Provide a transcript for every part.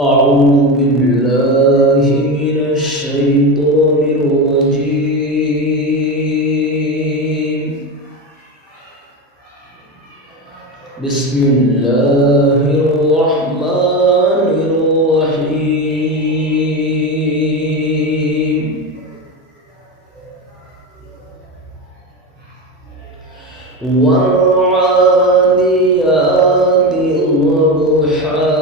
أعوذ بالله من الشيطان الرجيم. بسم الله الرحمن الرحيم. والعاديات ضبحا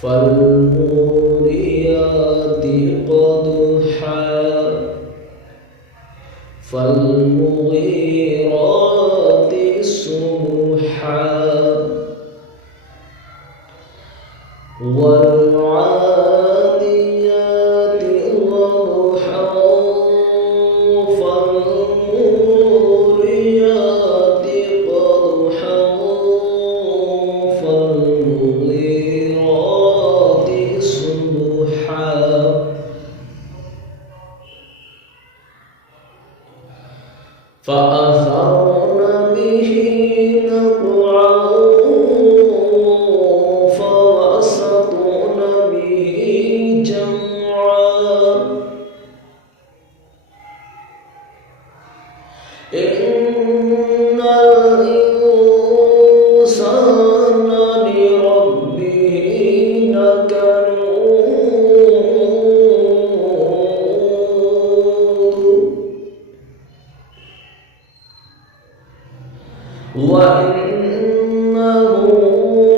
فالموريات قدحا فالمغيرات صبحا والعاديات ضبحا فالموريات قدحا فالمغيرات صبحا فأثرن به نقعا فوسطن به جمعا إن الإنسان لربه لكنود وإنه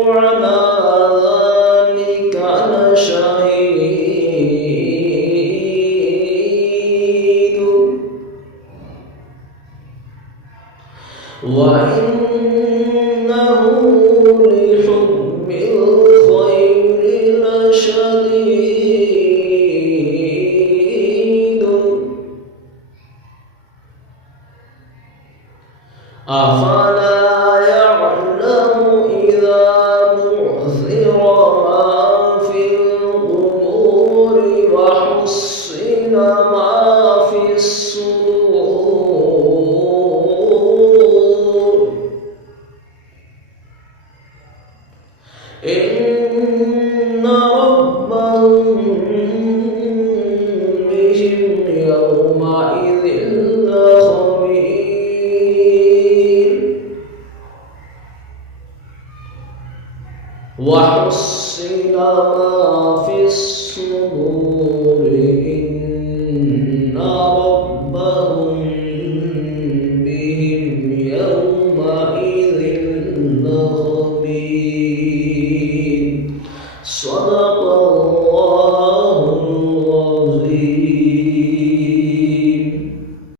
على ذلك لشهيد وإنه لحب الخير لشديد أفلا يعلم إذا بعثر ما في القبور وحصل ما في الصدور إن ربهم بهم يومئذ لخبير وحصل ما في الصدور إن ربهم بهم يومئذ لخبير. صدق الله العظيم.